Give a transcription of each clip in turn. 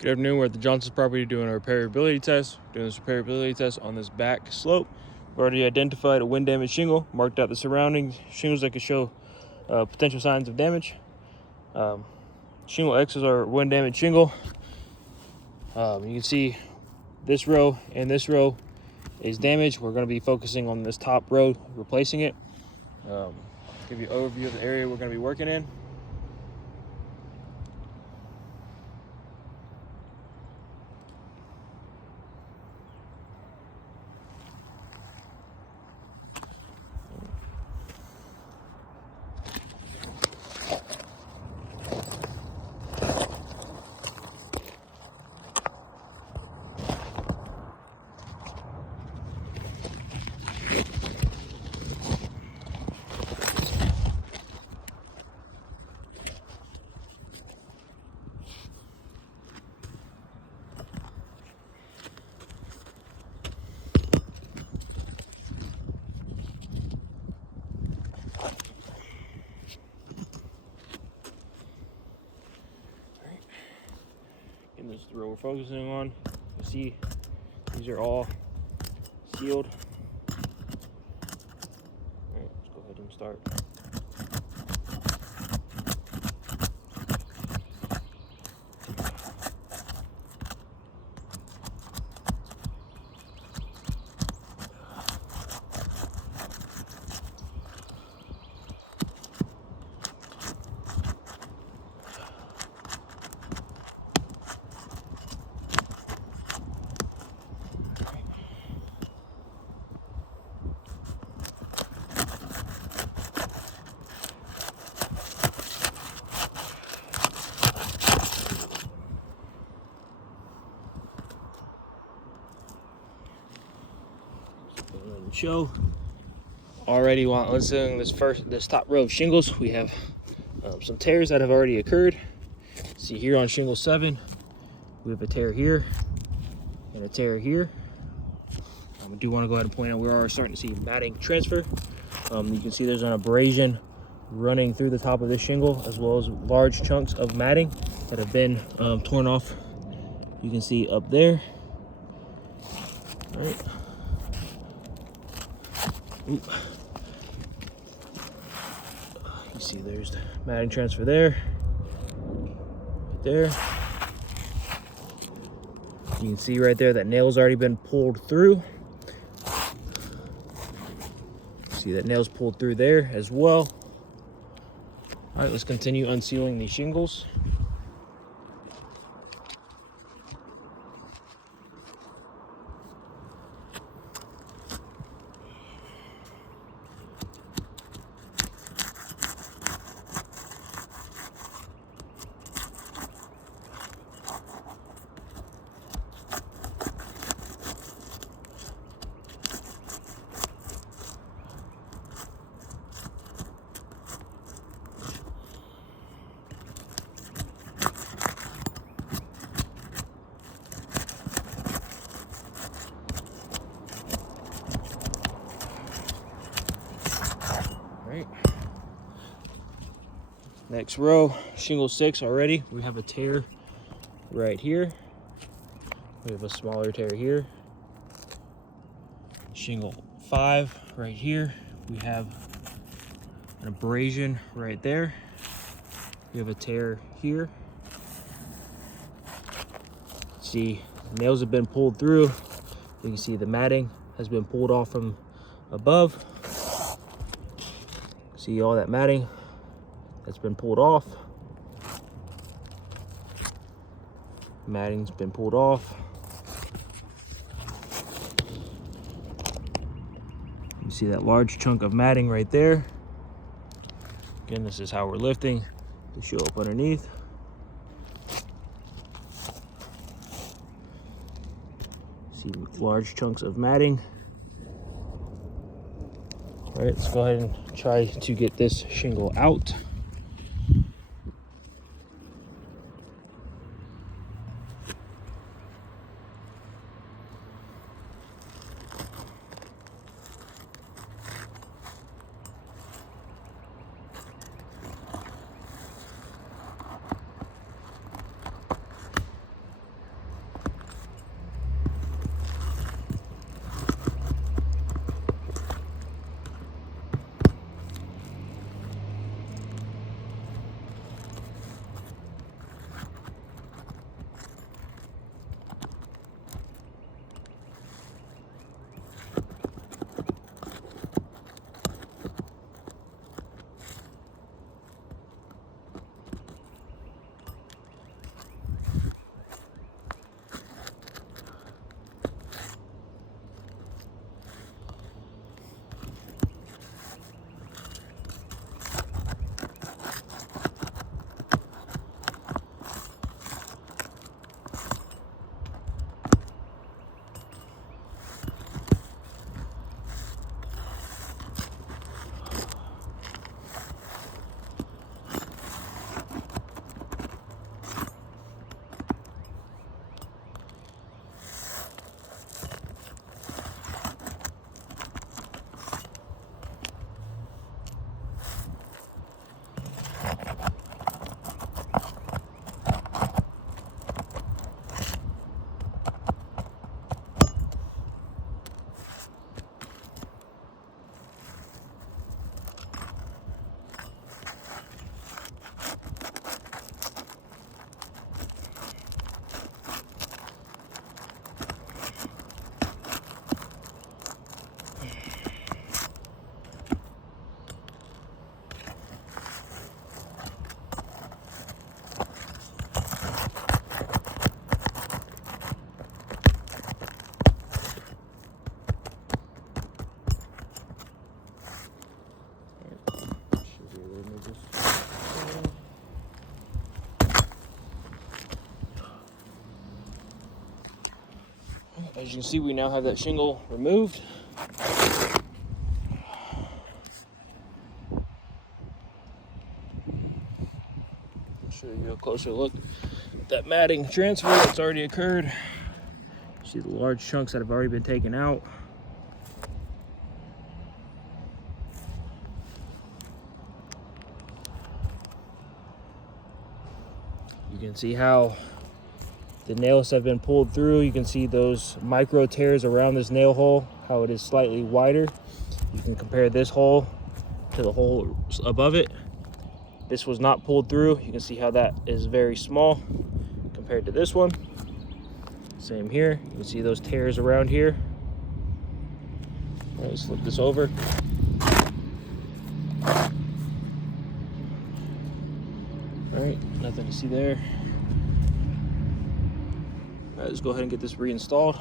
Good afternoon. We're at the Johnson's property doing a repairability test. Doing this repairability test on this back slope. We've already identified a wind damaged shingle, marked out the surrounding shingles that could show potential signs of damage. Shingle X is our wind damaged shingle. You can see this row and this row is damaged. We're going to be focusing on this top row, replacing it. Give you an overview of the area we're going to be working in. And this is the row we're focusing on. You see, these are all sealed. All right, let's go ahead and start. Show already while listening this top row of shingles, we have some tears that have already occurred. See here on shingle 7, we have a tear here and a tear here. I do want to go ahead and point out we are starting to see matting transfer. You can see there's an abrasion running through the top of this shingle, as well as large chunks of matting that have been torn off. You can see up there. All right. Ooh. You see there's the matting transfer there, right there. You can see right there that nail's already been pulled through. See that nail's pulled through there as well. All right, let's continue unsealing these shingles. Right. Next row, shingle 6 already. We have a tear right here. We have a smaller tear here. Shingle 5 right here. We have an abrasion right there. We have a tear here. See, nails have been pulled through. You can see the matting has been pulled off from above. See all that matting that's been pulled off. Matting's been pulled off. You see that large chunk of matting right there. Again, this is how we're lifting to show up underneath. See large chunks of matting. All right, let's go ahead and try to get this shingle out. As you can see, we now have that shingle removed. Show you a closer look at that matting transfer that's already occurred. See the large chunks that have already been taken out. You can see how the nails have been pulled through. You can see those micro tears around this nail hole, how it is slightly wider. You can compare this hole to the hole above it. This was not pulled through. You can see how that is very small compared to this one. Same here. You can see those tears around here. Let's flip this over. All right, nothing to see there. All right, let's go ahead and get this reinstalled.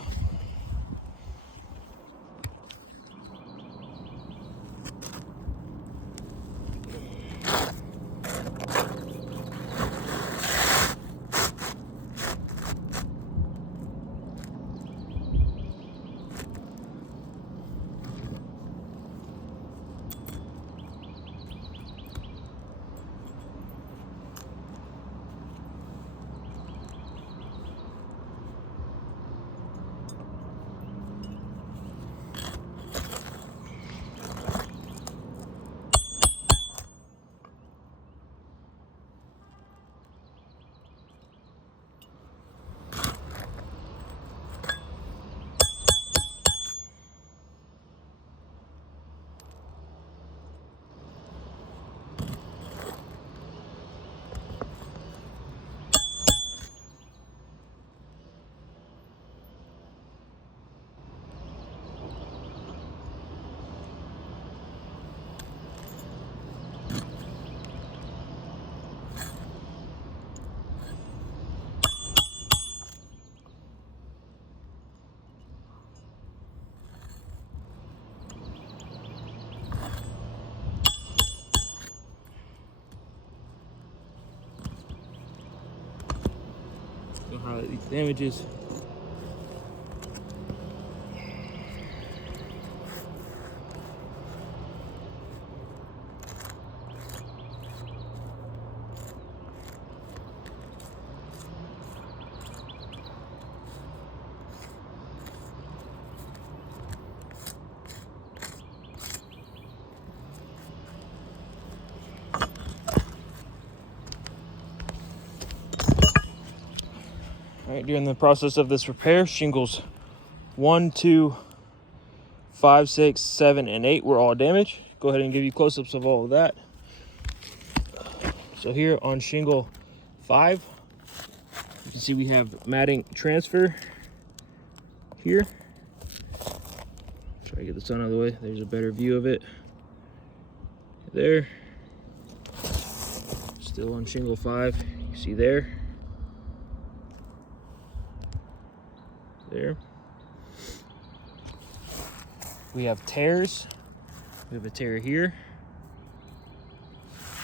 Gonna highlight these damages. All right, during the process of this repair, shingles 1, 2, 5, 6, 7, and 8 were all damaged. Go ahead and give you close-ups of all of that. So here on shingle 5, you can see we have matting transfer here. Try to get the sun out of the way. There's a better view of it. There. Still on shingle 5, you see there. There. We have tears. We have a tear here.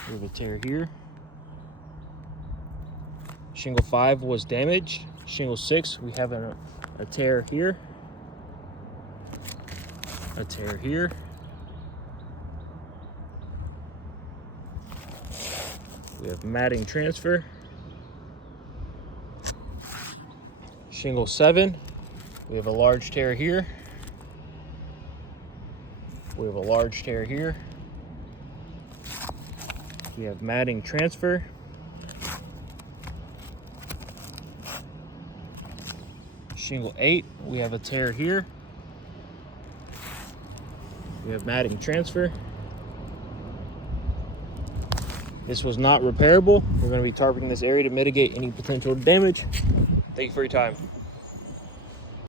We have a tear here. Shingle 5 was damaged. Shingle 6, we have a tear here. A tear here. We have matting transfer. Shingle 7, we have a large tear here. We have a large tear here. We have matting transfer. Shingle 8, we have a tear here. We have matting transfer. This was not repairable. We're going to be targeting this area to mitigate any potential damage. Thank you for your time.